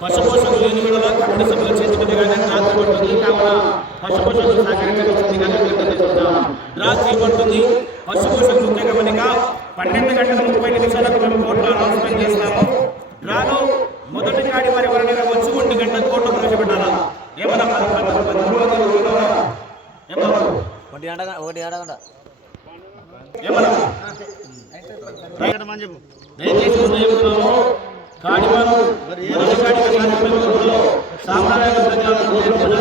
పశుపోషకులు లేని వేళ కమిటీ సభ్యుల చేతి మీదుగానే డ్రా చేయబడుతుంది కావున పశుపోషకులు సహకరించవలసిందిగా విజ్ఞప్తి చేస్తున్నాం డ్రా చేయబడుతుంది పశుపోషకులు ముఖ్య గమనిక పన్నెండు గంటల ముప్పై నిమిషాలకు మేము కోర్టులో అనౌన్స్మెంట్ చేస్తాము డ్రాలో మొదటి కాడి వారి వరణగా వచ్చి ఒంటి గంట కోర్టు ప్రవేశపెట్టాలా ఏమన్నా ఏమన్నా ఒకటి ఏమన్నా దయచేసి కాడి కార్యక్రమంలో సాంప్రదాయ ప్రజాలను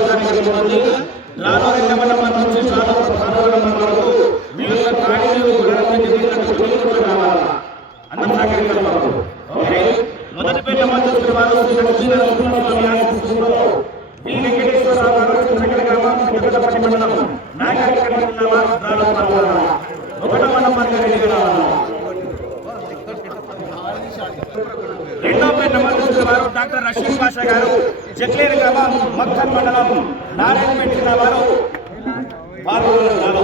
కార్యక్రమం రాను రెండవ నంబర్ నుంచి చాలా నంబర్ వరకు మీ యొక్క కాడి మీరు గుణానికి నీళ్ళు రావాలా? అందరూ సహకరించాలి ఓకే? మొదటి పేరు నమోదు వారు శ్రీ లక్ష్మీనారాయణ స్వామి ఆశీస్సులతో వి వెంకటేశ్వరరావు గారు డాక్టర్ రషీద్ పాషా గారు జగ్లేరు గ్రామం మక్కన్ మండలం నారాయణపేట జిల్లా వారు పాల్గొన్నారు.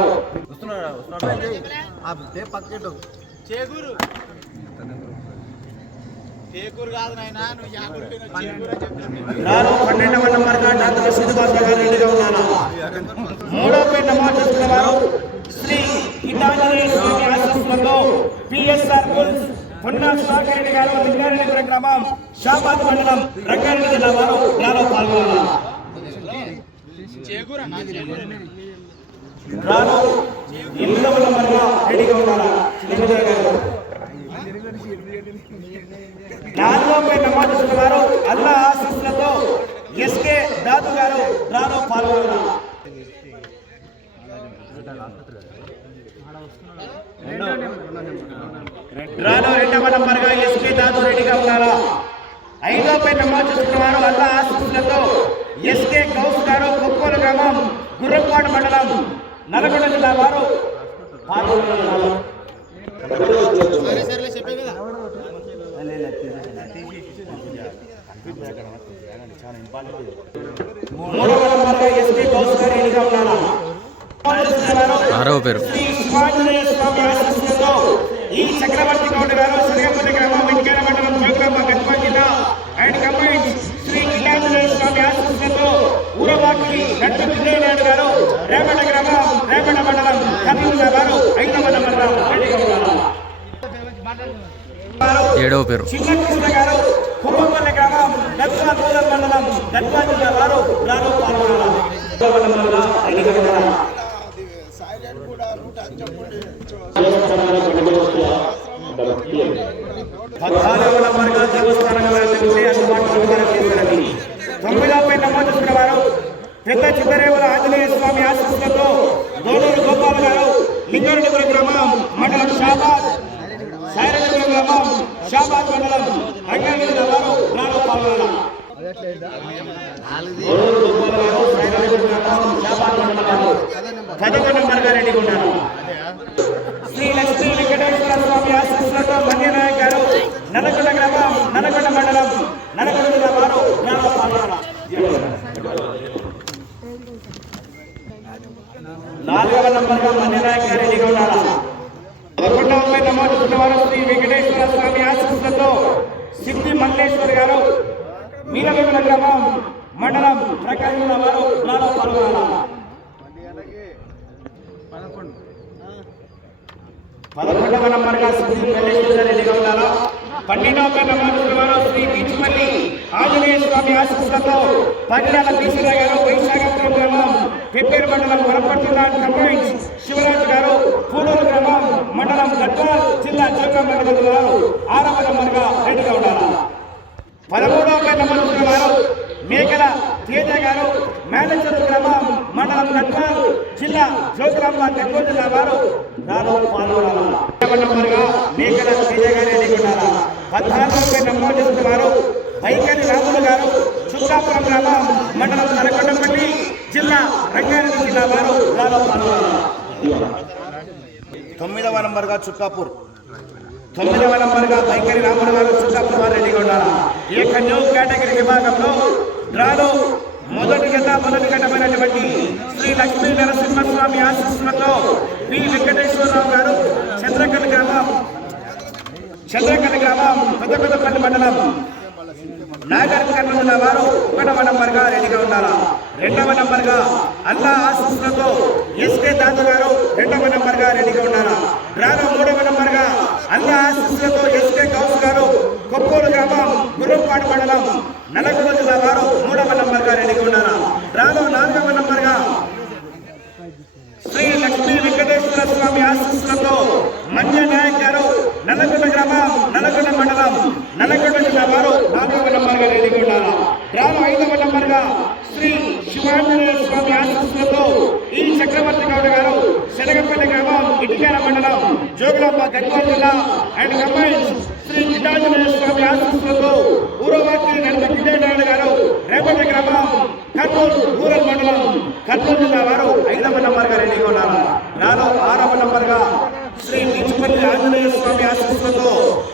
చేకూరు. చేకూరు కాదు నాయనా చెప్తాను పన్నెండవ నంబర్గా డాక్టర్ రషీద్ పాషా గారు రెడీగా పేరు నమోదు వారు శ్రీ గీతాంజలి పిఎస్ఆర్ పున్నా సుధాకర్ గారు లింగారెడ్డిపురం గ్రామం షాబాద్ మండలం రంగారెడ్డి జిల్లా వారు నాలో పాల్గొన్నారు. రాను ఎనిమిదవ నంబర్గా రెడీగా ఉన్నారా? నాలుగో పేరు నమోదు చేసిన అల్లా ఆశీస్సులతో ఎస్కే దాదు గారు రాను పాల్గొన్నారు. రాను రెండవ నంబర్గా ఎస్కే దాదు రెడీగా ఉన్నారా? ఐదో పై నమోదు చేసిన వారు అల్లా ఆశీస్సులతో ఎస్కే గౌస్ గారు కుక్కోల గ్రామం గుర్రంపాడు మండలం నల్గొండ జిల్లా వారు పాల్గొన్నారు సరే సరేలే చెప్పే మూడవ నంబర్గా గౌస్ గారు ఎన్నిక ఉన్నారా. ఆరవ పేరు. ఈ చక్రవర్తి గౌడ్ గారు సరిగపతి గ్రామం వెంకట మండలం జోగ్రామ గద్వాల జిల్లా అండ్ కంబైన్ శ్రీ కిలాంజనేయ స్వామి ఆశీస్సులతో ఊరవాకి గట్ట విజయనాయుడు గారు రేపట గ్రామం రేపట మండలం కర్నూలు వారు ఐదవ ఉన్నారు ఏడవ పేరు. చిన్న కృష్ణ గారు కుటుంబపల్లి గ్రామం గద్వా రూరల్ మండలం గద్వా జిల్లా వారు రాను పాల్గొన్నారు పద్నాలుగవ నంబర్గా దేవస్థానం వారికి అందుబాటులో ఉందని చేశారని తొమ్మిదవపై వారు పెద్ద చిత్తరేవుల ఆంజనేయ స్వామి ఆశీస్సులతో దోలూరు గోపాల్ గారు లింగారెడ్డిపురం గ్రామం మండలం షాబాద్ సాయిరెడ్డిపురం గ్రామం షాబాద్ మండలం రంగారెడ్డి వారు రాను పాల్గొన్నారు. మండలం పదకొండు ఉన్నారు శ్రీ లక్ష్మీ వెంకటేశ్వర స్వామి ఆశీస్సులతో మన్యనాయక్ గారు ననకొండ గ్రామం ననకొండ మండలం ననకొండ జిల్లా వారు గ్రామ పాల్గొనాల నాలుగవ నంబర్గా మన్యనాయక్ గారు రెడీగా ఉన్నారా పదకొండవపై నమోదు ఉన్నవారు శ్రీ వెంకటేశ్వర స్వామి ఆశీస్సులతో సిద్ధి మల్లేశ్వర్ గారు. వీరభీమల గ్రామం మండలం ప్రకాశం వారు పదకొండవ నంబర్గా శ్రీ పన్నెండవ నంబర్ శ్రీ బీచ్మల్లి ఆంజనేయ స్వామి ఆశీస్సులతో పగిడాల గారు వైశాఖపురం గ్రామం పెప్పేరు మండలం వరపర్తి కంబైన్స్ శివరాజు గారు పూలూరు గ్రామం మండలం గద్వాల్ జిల్లా చౌక మండలం వారు ఆరవ నంబర్గా రెడ్డిగా ఉన్నారా పదమూడవ పై నమోదు వారు మేకల తేజ గారు మేనేజర్ గ్రామం మండలం గద్వాల్ జిల్లా జోగులాంబ నెల్లూరు జిల్లా వారు రాను పాల్గొనాలా? నంబర్గా మేకల తేజ గారు ఎన్నుకున్నారా? పద్నాలుగు పై నమోదు చేసిన వారు రాములు గారు చుక్కాపురం గ్రామం మండలం నరకొండపల్లి జిల్లా రంగారెడ్డి జిల్లా వారు రాను పాల్గొనాలా? తొమ్మిదవ నంబర్గా చుక్కాపూర్. తొమ్మిదవ నంబర్గా వైఖరి రాముడు గారు చుట్టాపురం వారు రెడీగా ఉన్నారు ఈ యొక్క న్యూ కేటగిరీ విభాగంలో డ్రాలో మొదటి గత మొదటి ఘటమైనటువంటి శ్రీ లక్ష్మీ నరసింహస్వామి ఆశీస్సులతో వి వెంకటేశ్వరరావు గారు చంద్రకళ గ్రామం చంద్రకళ గ్రామం పెద్ద పెద్దపల్లి మండలం నాగర్ కర్నూలు వారు ఒకటవ నంబర్గా రెడీగా ఉన్నారు. రెండవ నంబర్గా అల్లా ఆశీస్సులతో ఎస్కే దాదు గారు రెండవ నంబర్గా రెడీగా ఉన్నారు. రాను మూడవ నంబర్గా అల్లా ఆశీస్సులతో ఎస్కే గౌస్ గారు కొప్పూరు గ్రామం గుర్రంపాడు మండలం నలగొండ జిల్లా వారు మూడవ నంబర్గా రెడీగా ఉన్నారు రాను నాలుగవ నంబర్గా శ్రీ లక్ష్మీ వెంకటేశ్వర స్వామి ఆశీస్సులతో మంజ నాయక్ గారు నల్లగొండ గ్రామం నల్లగొండ మండలం నల్లగొండ జిల్లా వారు నాలుగవ నంబర్గా రెడీగా ఉన్నారు రాను ఐదవ నంబర్గా శ్రీ శివాంజనేయ స్వామి ఆశీస్సులతో ఈ చక్రవర్తి గౌడ గారు శనగపల్లి గ్రామం ఇటుకాల మండలం జోగులాంబ గద్వాల జిల్లా అండ్ కంబైన్స్ శ్రీ గిడ్డాంజనేయ స్వామి ఆశీస్సులతో ఊరవాకి నలభై విజయనారాయణ గారు రేపల్లి గ్రామం కర్నూలు రూరల్ మండలం కర్నూలు జిల్లా వారు ఐదవ నంబర్గా రెడీగా ఉన్నారు. రాను ఆరవ నంబర్గా శ్రీ నిజపల్లి ఆంజనేయ స్వామి ఆశీస్సులతో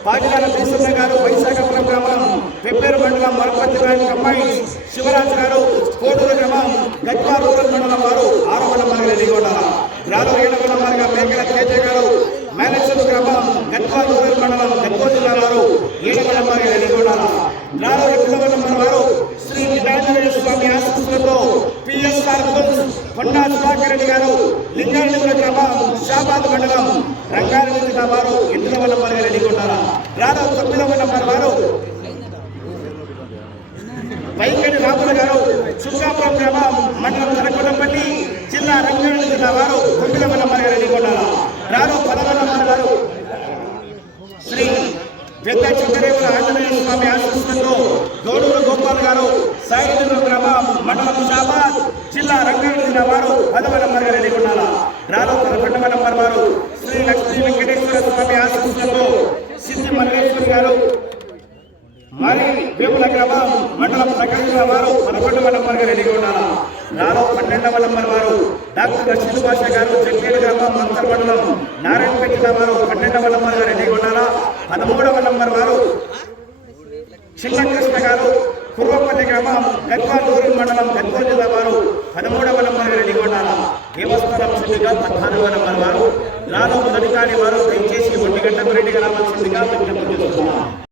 పాటిరాల దేశన్న గారు వైశాఖపురం గ్రామం పెప్పేరు మండలం వరపతి గారి అమ్మాయి శివరాజ్ గారు కోటూరు గ్రామం గద్వా రూరల్ మండలం వారు ఆరవ నంబర్గా రెడీగా ఉన్నారు. రాను ఏడవ నంబర్గా మేకల తేజ గారు మేనేశ్వర గ్రామం గద్వా రూరల్ మండలం గద్వా జిల్లా వారు ఏడవ నంబర్ రెడీగా ఉన్నారు. రాను ఎనిమిదవ నంబర్ వారు శ్రీ విధాంజనేయ స్వామి ఆశీస్సులతో పిఎస్ఆర్ ఫుల్స్ కొండా సుధాకర్ రెడ్డి గారు లింగారెడ్డి గ్రామం షాబాద్ మండలం రంగారెడ్డి జిల్లా వారు ఎనిమిదవ నంబర్గా రెడీగా ఉన్నారు రాను తొమ్మిదవ నంబర్ వారు వైకటి రాములు గారు చుక్కాపురం గ్రామం మండలం తలకొండపల్లి జిల్లా రంగారెడ్డి జిల్లా వారు తొమ్మిదవ నంబర్గా రెడీగా ఉన్నారు రాను పదవ నంబర్ వారు శ్రీ పెద్ద చిత్తరేవుల ఆంజనేయ స్వామి ఆశీస్సులతో గౌడూరు గోపాల్ గారు సాయినగర్ గ్రామం మండలం షాబాద్ జిల్లా రంగారెడ్డి జిల్లా వారు పదవ నంబర్గా రెడీ ఉండాలా రాలో నంబర్ వారు శ్రీ లక్ష్మీ వెంకటేశ్వర స్వామి ఆశీస్సులతో సిద్ధి మల్లేశ్వరి గారు. మరి వేముల గ్రామం మండలం ప్రకాశం వారు పదకొండవ నంబర్గా రెడీగా ఉండాలా రాలో పన్నెండవ నంబర్ వారు డాక్టర్ రషీద్ భాష గారు చెక్కేడు గ్రామం మంతర్ మండలం నారాయణపేట జిల్లా వారు పన్నెండవ నంబర్గా రెడీగా ఉండాలా పదమూడవ నంబర్ వారు చిన్న కృష్ణ గారు కుర్రపల్లి గ్రామం గద్వాల్ మండలం గద్వాల్ జిల్లా వారు పదమూడవ నంబర్గా రెడీగా దేవస్థానం సిద్ధిగా పద్నాలుగవ నంబర్ వారు. రాలో మొదటి కాని వారు దయచేసి ఒంటి గంటకు రెడీగా రావాల్సిందిగా విజ్ఞప్తి చేస్తున్నారు